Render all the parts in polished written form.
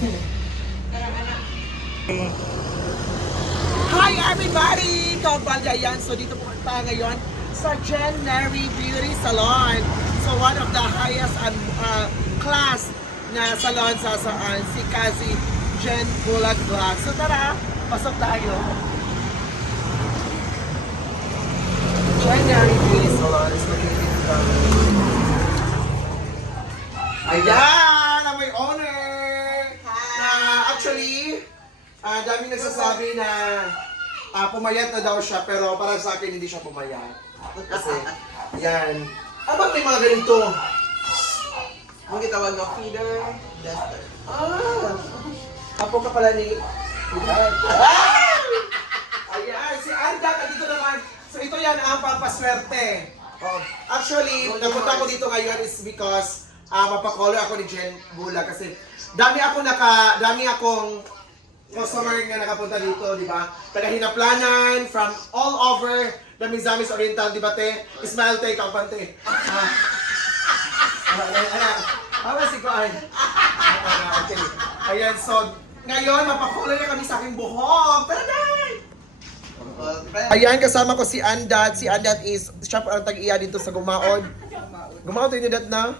Hi everybody! Kampalya yan. So dito po tayo ngayon sa Jen Mary Beauty Salon. So one of the highest class na salon sa si Kazi Jen Bulag Vlog. So tara, pasok tayo. Jen Mary Beauty Salon is located in the... Ayan! Ang may owner! Na actually, daming nagsasabi na pumayat na daw siya, pero para sa akin hindi siya pumayat. Kasi, yan. Abang may mga ganito. Mga tawag na feeder, duster. Apo ka pala ni... Ayan, si Arda, dito naman. So ito yan ang pampaswerte. Actually, nagpunta ko dito ngayon is because mapakolor ako ni Jen Bula kasi dami akong customer nga nakapunta dito, di ba? Taga-Hinaplanan, from all over the Mizamis Oriental, di ba te? Ismail te, ikaw pante. Awa si Kuan. Okay. Ayan, so ngayon mapakolor na kami sa aking buhok. Tara na! Ayan, kasama ko si Andat. Si Andat is, siya ang tag-iya dito sa Gumaon. Gumaon tayo dat na?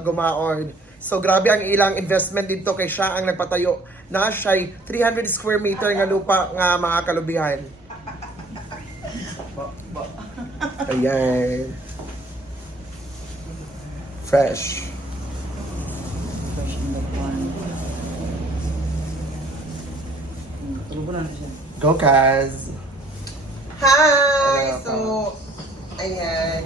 Gumaon. So grabe ang ilang investment dito kay siya ang nagpatayo na siya 300 square meter nga lupa nga mga kalubihan. Ayan. Fresh. Go Kaz! Hi! So, ayan.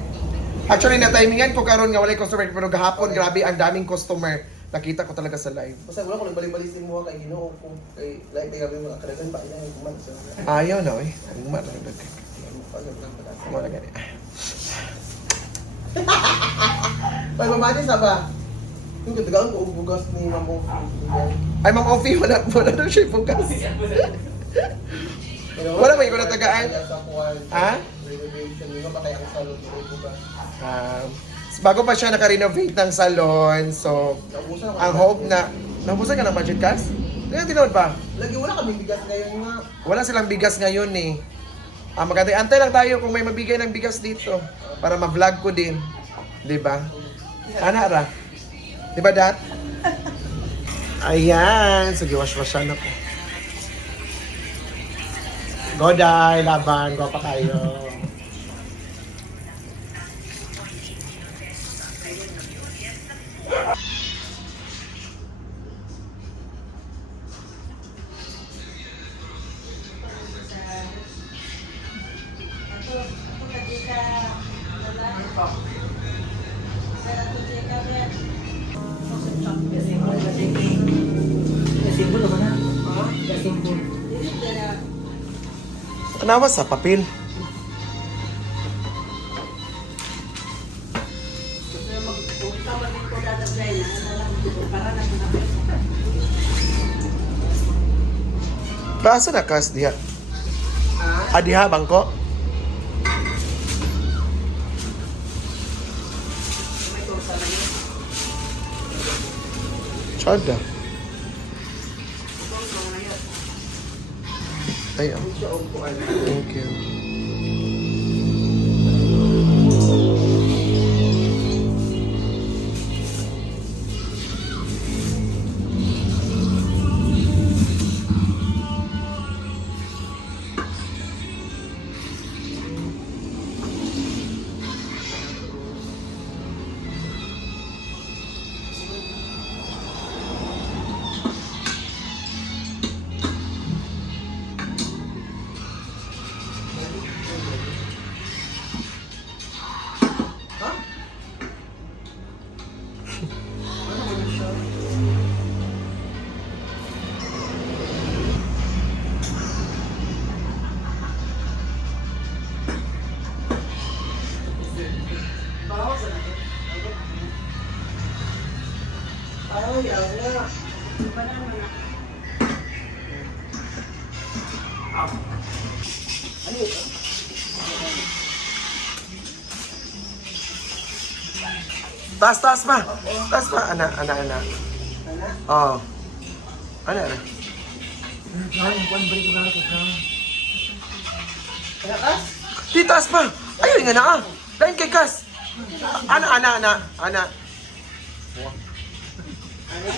Actually, na-timingan ko karon nga walay customer pero gahapon grabe ang daming customer. Nakita ko talaga sa live. Basta wala ko nagbalik-balik sa mo kay Ginoo ko kay like tayo gabi mga kadagan pa ina kuman sa. Ayaw na eh. Ang mat lang dag. Mo na gani. Pag mamati sa ba? Yung kadagan ko bugas ni Mamo. Ay, Ma'am Ophie, wala daw siya bukas. Wala may ko natagaan. Ha? Renovation, yung pa kaya ang salon ko bugas. Bago pa siya naka-renovate ng salon, so ang hope na... Nabusan ka ng budget, Kas? Tingnan tinawad pa. Lagi wala kaming bigas ngayon nga. Wala silang bigas ngayon eh. Magantay lang tayo kung may mabigay ng bigas dito para ma-vlog ko din. Diba? Ana ra. Diba, Dat? Ayan. Sige, wash-washan ako. Goday, laban. Go pa kayo. Tanawa sa papel. Basa na Kas diha. Diha bangko. Chada. Ayan. Thank you. Ay, ala. Ano ito? Taas pa. Taas pa. Ana. Ana? Oh. Ano na? Kaya kas? Titas pa! Ayun nga na ah! Lain kay Kas! Ana.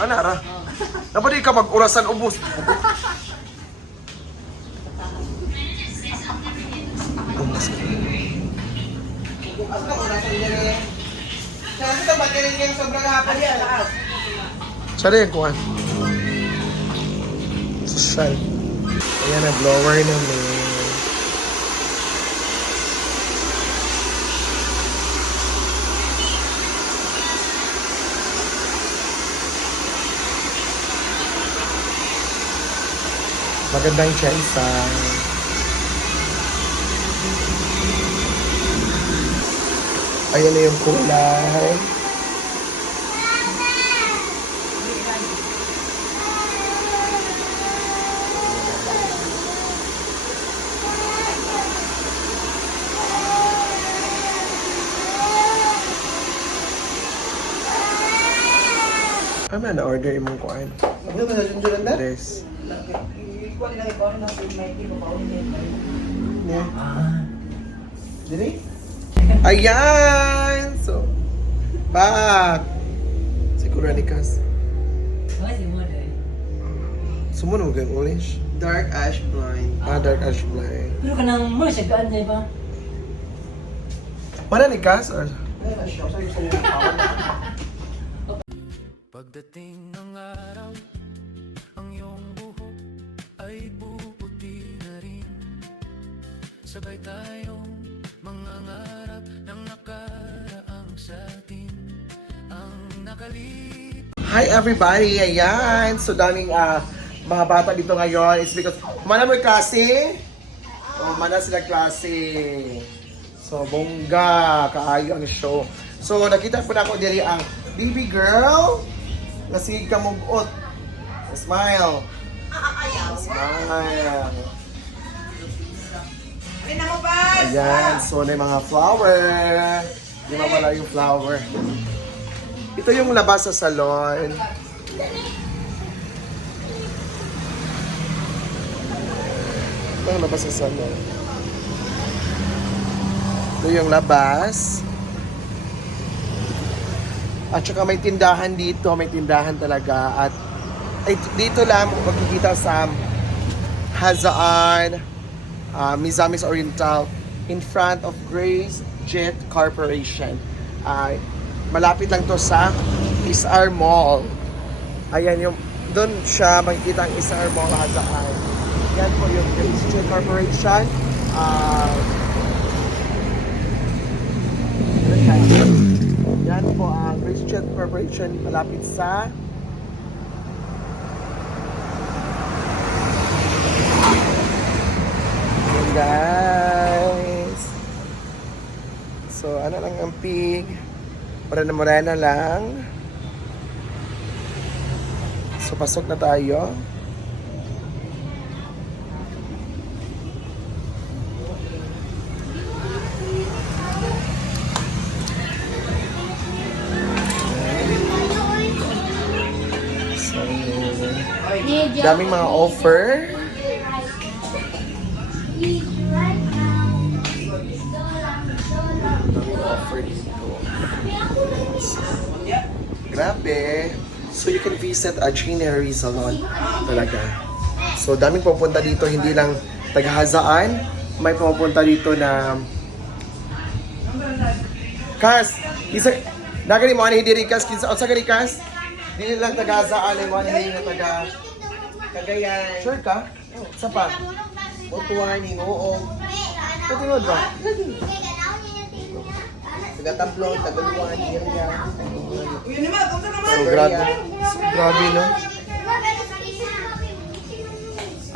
Ana ra. Napadi ka mag-urasan ubos. Bukas ka, oras ang dali. Kaya ito ba din yung sobrang hapon yan? Saan yung kuhan? Social. Ayan na, blower namin. Magandang tsensa. Ayan na yung kulay. Ano na order imong kuan? Ano ba sa junjuran na? Dress. Dili? Ayan! So, back! Siguro ni Kas. Sumunod mo kang orange? Dark ash blind. Dark ash blind. Pero kanang mo, sagaan niya ba? Mana ni Kas? Or? Ano na siya? Sabi sa iyo. Pagdating ng araw, ang iyong buhok ay puputi na rin. Sabay tayong mangangarap ng nakaraang sa atin. Ang nakalipas. Hi everybody! Ayan! So daming mga bata dito ngayon. It's because mana mo klase? Oh, mana sila klase. So bongga, kaayo ang show. So nakita po na ako diri ang baby girl. Nasig ka mugot. Smile. Smile. Ayan, so na yung mga flower. Di ba wala yung flower? Ito yung labas sa salon. Ito yung labas sa salon. Ito yung labas. At saka may tindahan dito, may tindahan talaga. At dito lang makikita sa Hazaan, Mizamis Oriental, in front of Grace Jet Corporation. Malapit lang to sa SR Mall. Ayan yung, doon siya makikita ang SR Mall Hazaan. Yan po yung Grace Jet Corporation. Yan po ang Grace Jet Corporation malapit sa yan guys. So ano lang ang pig para na morena lang. So pasok na tayo. Daming mga offer. Daming offer dito. Grabe. So you can visit a Chinery Salon talaga. So daming pupunta dito, hindi lang taga-Hazaan. May pupunta dito na Kas, isa nagani mo ani diri Kas, kinsa unsa gani Kas? Dili lang taga-Hazaan ay mo ani na taga Cagayan. Sure ka? Sa pa? Butuaning, oo. Patinod ba? Taga-Tablon, Taga-Luan, area. So, grabe. Grabe, no?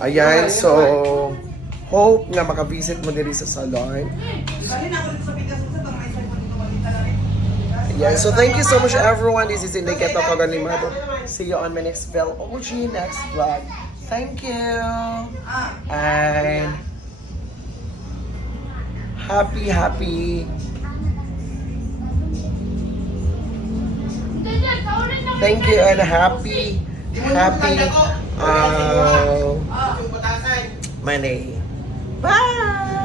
Ayan, so hope nga makavisit mo diri sa salon. Ayan, so thank you so much everyone. This is Indicata Paganimado. See you on my next vlog. Next vlog. Thank you. And happy. Thank you and happy Oh, Yung batasan. Money. Bye!